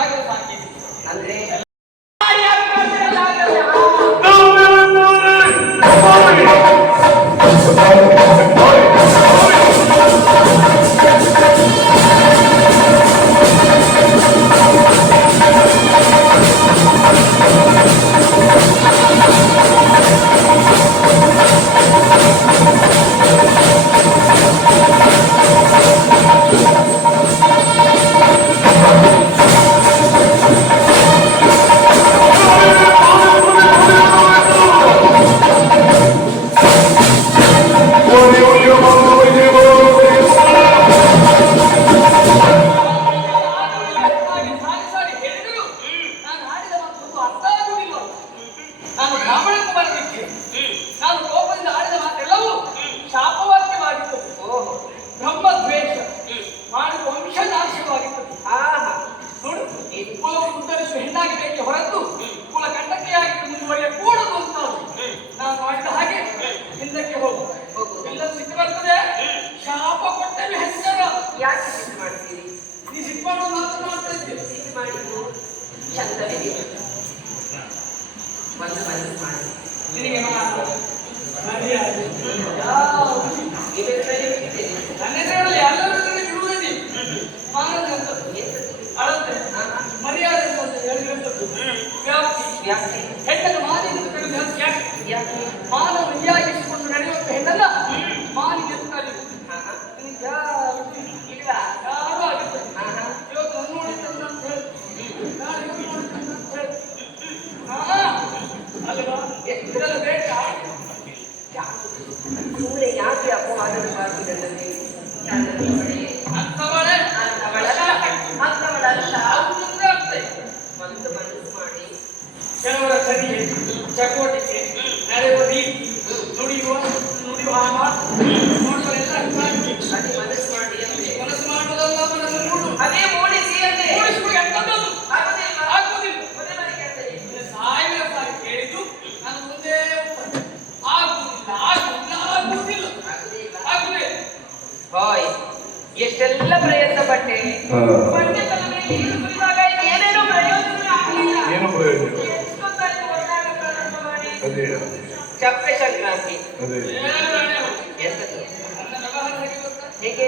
ಅಂದ್ರೆ ಹೆಣ್ಣನ್ನು ಮಾನವ ನಿಯಾಗಿಸಿಕೊಂಡು ನಡೆಯುವಂತ ಹೆಣ್ಣಲ್ಲ ಮಾನಿ ಗೆಲ್ತಾರೆ ಯಾರು ಆಗುತ್ತೆ ಇವತ್ತು ನೋಡಿದ್ದ ಅಲ್ವಾ ಇದೆಲ್ಲ ಬೇಕಾ ಸುಮ್ಮನೆ ಯಾಕೆ ಅಪವಾದದ ಮಾತುಗಳಲ್ಲಿ ಒಂದು ಮನಸ್ಸು ಮಾಡಿ ಕೆಲವರ ಸರಿಯೆ ಚಟುವಟಿಕೆ ನಡೆಯುವ ರೀತಿ ನುಡಿಯುವ ಮಾತು ನೋಡುವರೆಲ್ಲ ಅದೇ ಮನಸ್ಸು ಮಾಡಿ ಅಂದ್ರೆ ಮನಸ್ಸು ಮಾಡುವುದಲ್ಲ ಮನಸ್ಸು ಮೂಡು ಅದೇ ಮೂಡಿಸಿ ಅಂದ್ರೆ ಮೂಡಿಸುವ ಎಂತದ್ದು ಆಗುವುದಿಲ್ಲ ಸಾವಿರ ಸಾರಿ ಕೇಳಿದ್ದು ನಾನು ಮುಂದೆ ಆಗುವುದಿಲ್ಲ ಹಾಯ್ ಎಷ್ಟೆಲ್ಲ ಪ್ರಯತ್ನ ಪಟ್ಟೆ ಪಂಡಿತನ ಮೇಲೆ ನೀರು ಸುರಿದಾಗ ಏನೇನೋ ಪ್ರಯೋಜನ ಆಗಲಿಲ್ಲ ಏನು ಪ್ರಯೋಜನ ಚಪ್ಪೆ ಸಂಕ್ರಾಂತಿ ಎಂತದ್ದು ಹೇಗೆ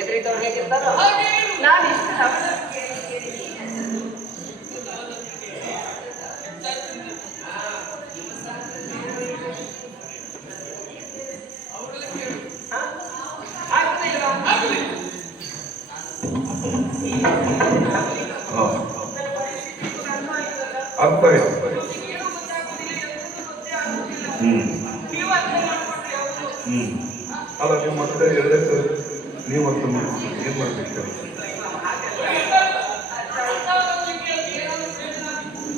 ಎದುರಿದವ್ರು ಹೇಗಿರ್ತಾರೋ ನಾನು ಇಷ್ಟು ಅರ್ಥ ಅಲ್ಲ ನೀವು ಮತ್ತೆ ಎರಡಕ್ಕೆ ನೀವು ಅರ್ಥ ಮಾಡಿ ಏನ್ ಮಾಡ್ಬೇಕು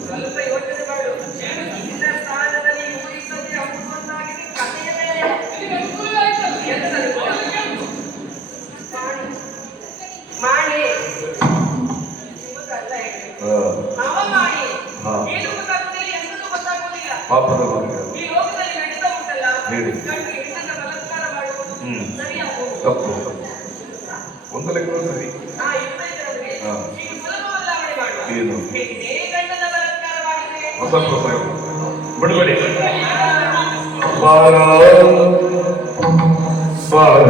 ಸ್ವಲ್ಪ ಯೋಚನೆ ಮಾಡು ಇಂದಿನ ಸ್ಥಾನದಲ್ಲಿ ಊರಿಸದೆ ಅಮೃತವಾಗಿದೆ ಕಥೆಯೇ ಮಾಡಿ ಅವ ಮಾಡಿ ಏನು ಗೊತ್ತಾಗುದಿಲ್ಲ ಎಂತೂ ಗೊತ್ತಾಗುವುದಿಲ್ಲ ಪಾಪದ ಬಗ್ಗೆ ಈ ಲೋಕದಲ್ಲಿ ನಡೀತಾ ಉಂಟಲ್ಲ ಹೇಳಿ ಗಂಡು ಹೆಣ್ಣನ್ನ ಬಲಾತ್ಕಾರ ಮಾಡುವುದು ಸರಿಯಾಗುವುದು ತಪ್ಪು ಒಂದು ಲೆಕ್ಕ ಸರಿ ಈಗ ಸುಲಭವಲ್ಲಾವಣೆ ಮಾಡುವ ಏನು ಹೆಣ್ಣೇ ಗಂಡನ ಬಲಾತ್ಕಾರ ಮಾಡಿದ್ರೆ ಹೊಸ ಬಿಡುಗಡೆ ಬಾರ ಬಾರ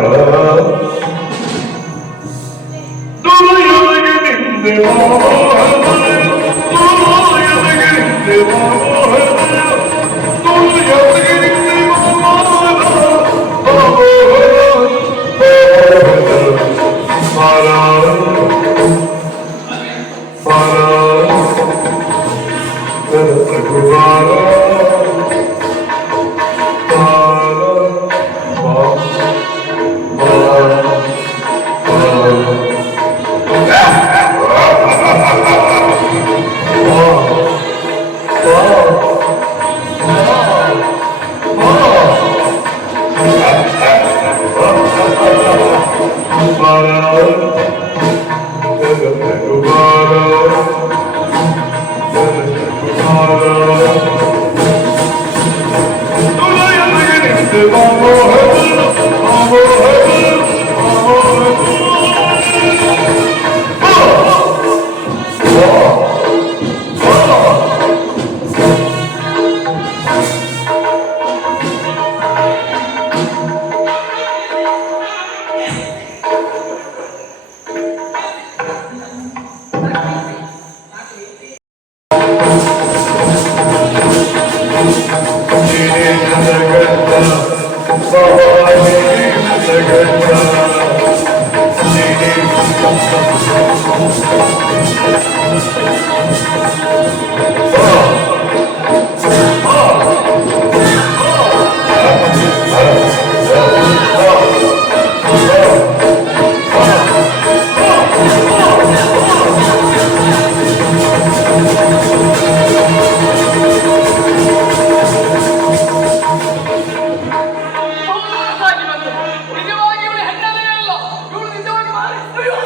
ಸಾಗಿ ಬಂದು ನಿಜವಾಗಿ ಇವಳು ಹೆಣ್ಣನೇ ಅಲ್ಲ, ಇವಳು ನಿಜವಾಗಿ ಮಾರಿ. ಅಯ್ಯೋ!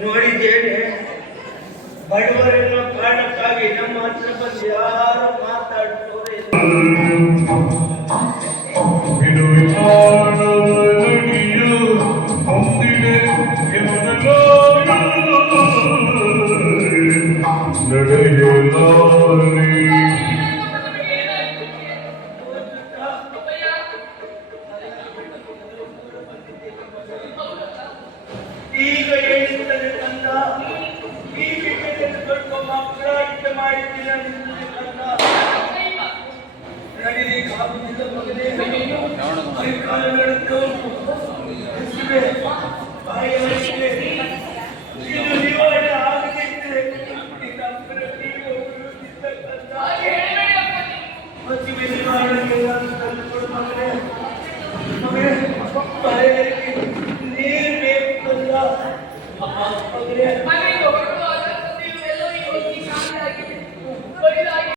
ನೋಡಿದ್ದೇನೆ. ಬಡವರೆಲ್ಲ ಕಾರಣಕ್ಕಾಗಿ ನಮ್ಮ ಹತ್ರ ಬಂದು ಯಾರು ಮಾತಾಡ್ತೋರೆ ಈಗ ಹೇಳಿದ್ದಾರೆ ಕಂದ, ಈ ವಿಷಯದಲ್ಲಿ ಸ್ವಲ್ಪ ಮಕ್ಕಳಾಗಿದ್ದ ಮಾಡಿದ್ದೀನಿ ಕಂದ. ನಡೀಲಿಕ್ಕೆ ಆಗುತ್ತಿಲ್ಲ ಮಗನೇ, ಕೈ ಕಾಲು ನಡೆದು ಬಾಯಿಯಲ್ಲಿ